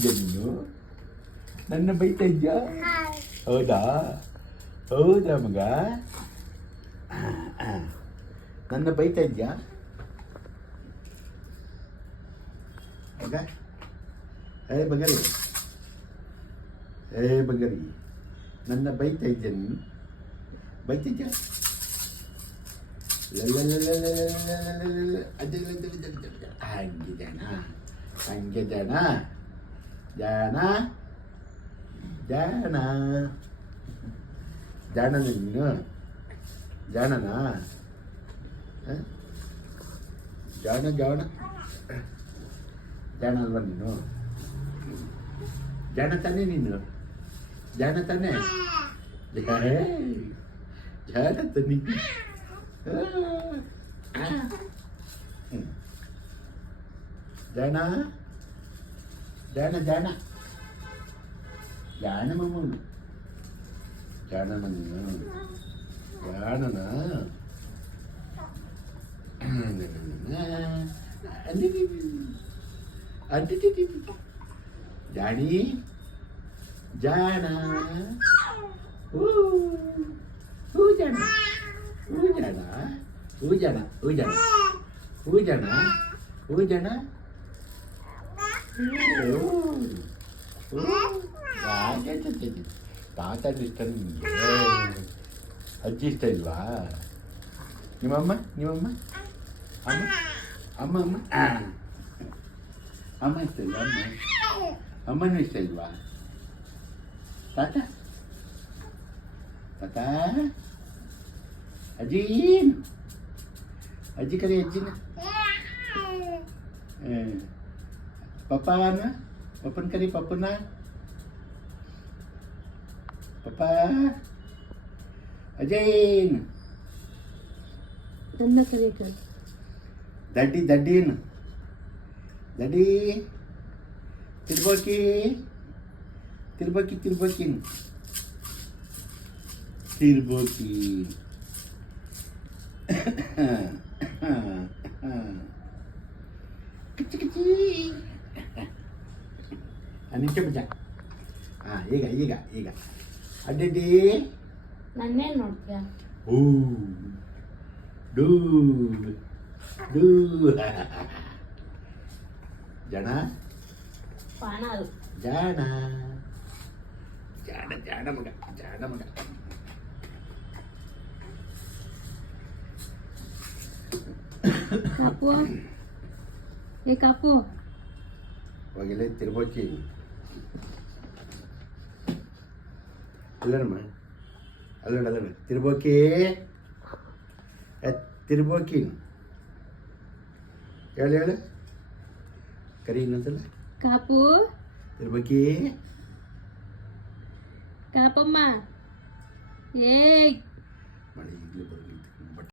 ಇದೆಯಾ ನೀನು? ನನ್ನ ಬೈತಾ ಇದೆಯಾ? ಹೌದಾ ಹೌದಾ ಮಗ? ನನ್ನ ಬೈತಾ ಇದೆಯಾ ಮಗ? ಬಗರಿ ಬಗರಿ ನನ್ನ ಬೈತಾ ಇದ್ಯಾ ನೀನು? ಬೈತಿದ್ಯಾ? ಹಂಗೆ ಜಾಣ ಹಂಗೆ ಜಾಣ ಜಾಣ ಜಾಣ ಜಾಣನ ನೀನು? ಜಾಣನಾ? ಜಾಣ ಜಾಣ ಜಾಣ ಅಲ್ವಾ ನೀನು? ಜಾಣ ತಾನೇ ನೀನು? ಜಾಣ ತಾನೇ? ಜಾಣ ತಾನೆ ಜಾಣ ಜಾಣ ಜಾಣ ಜಾಣ ಮಮ್ಮನು ಜಾಣನ ನೀನು? ಜಾಣನಾ? ಜಾಣಿ ಜಾಣ ಹೂ ಜಾಣ ಹೂ ಜಾಣ ಹೂ ಜಾಣ ಹೂ ಜಾಣ ಹೂ ಜಾಣ ಹೂ ಜಾಣ ತಾತ ಇಷ್ಟ ನಿಮಗೆ? ಅಜ್ಜಿ ಇಷ್ಟ ಇಲ್ವಾ? ನಿಮ್ಮಮ್ಮ ನಿಮ್ಮಮ್ಮ ಅಮ್ಮ ಅಮ್ಮ ಅಮ್ಮ ಅಮ್ಮ ಇಷ್ಟ ಇಲ್ವಾ? ಅಮ್ಮ ಅಮ್ಮನೂ ಇಷ್ಟ ಇಲ್ವಾ? ತಾತ ತಾತ ಅಜ್ಜಿ ಅಜ್ಜಿ ಕರಿ ಅಜ್ಜಿನ ಪಪ್ಪಾನ ಪಪ್ಪನ ಕರಿ ಪಪ್ಪನ ಪಪ್ಪ ಅಜಯನ್ ನನ್ನ ಕರಿ ದಡ್ಡಿ ದಡ್ಡಿನ್ ದಡ್ಡಿ ತಿರ್ಬೋಕಿ ತಿರ್ಬೋಕಿ ತಿರ್ಬೋಕಿನ್ ತಿರ್ಬೋಕಿ ಕಿಚ್ಚಿ ಕಿಚ್ಚಿ ನಿಂಚ ಬಜ್ಜ ಈಗ ಈಗ ಈಗ ಅಡ್ಡಡ್ಡಿ ನನ್ನೇನು ನೋಡ್ತೀಯ? ಓ ಡೂ ಡೂ ಜನ ಪಾನ ಅದು ಜಾಣ ಜಾಣ ಜಾಣ ಮಗ ಜಾಣ ಮಗ ಕಾಪು ಏ ಕಾಪು ಹೋಗಿಲ್ಲ ತಿರ್ಬೋಕಿ ಅಲ್ಲಮ್ಮ ಅಲ್ಲೋಣ ಅಲ್ಲೋಣ ತಿರ್ಬೋಕಿ ತಿರ್ಬೋಕಿ ಹೇಳು ಹೇಳು ಕರಿ ಇನ್ನೊಂದ್ಸಲ ಕಾಪು ತಿರ್ಬೋಕಿ ಕಾಪಮ್ಮ ಏಯ್ ಮಳೆ ಈಗಲೂ ಬರೋದು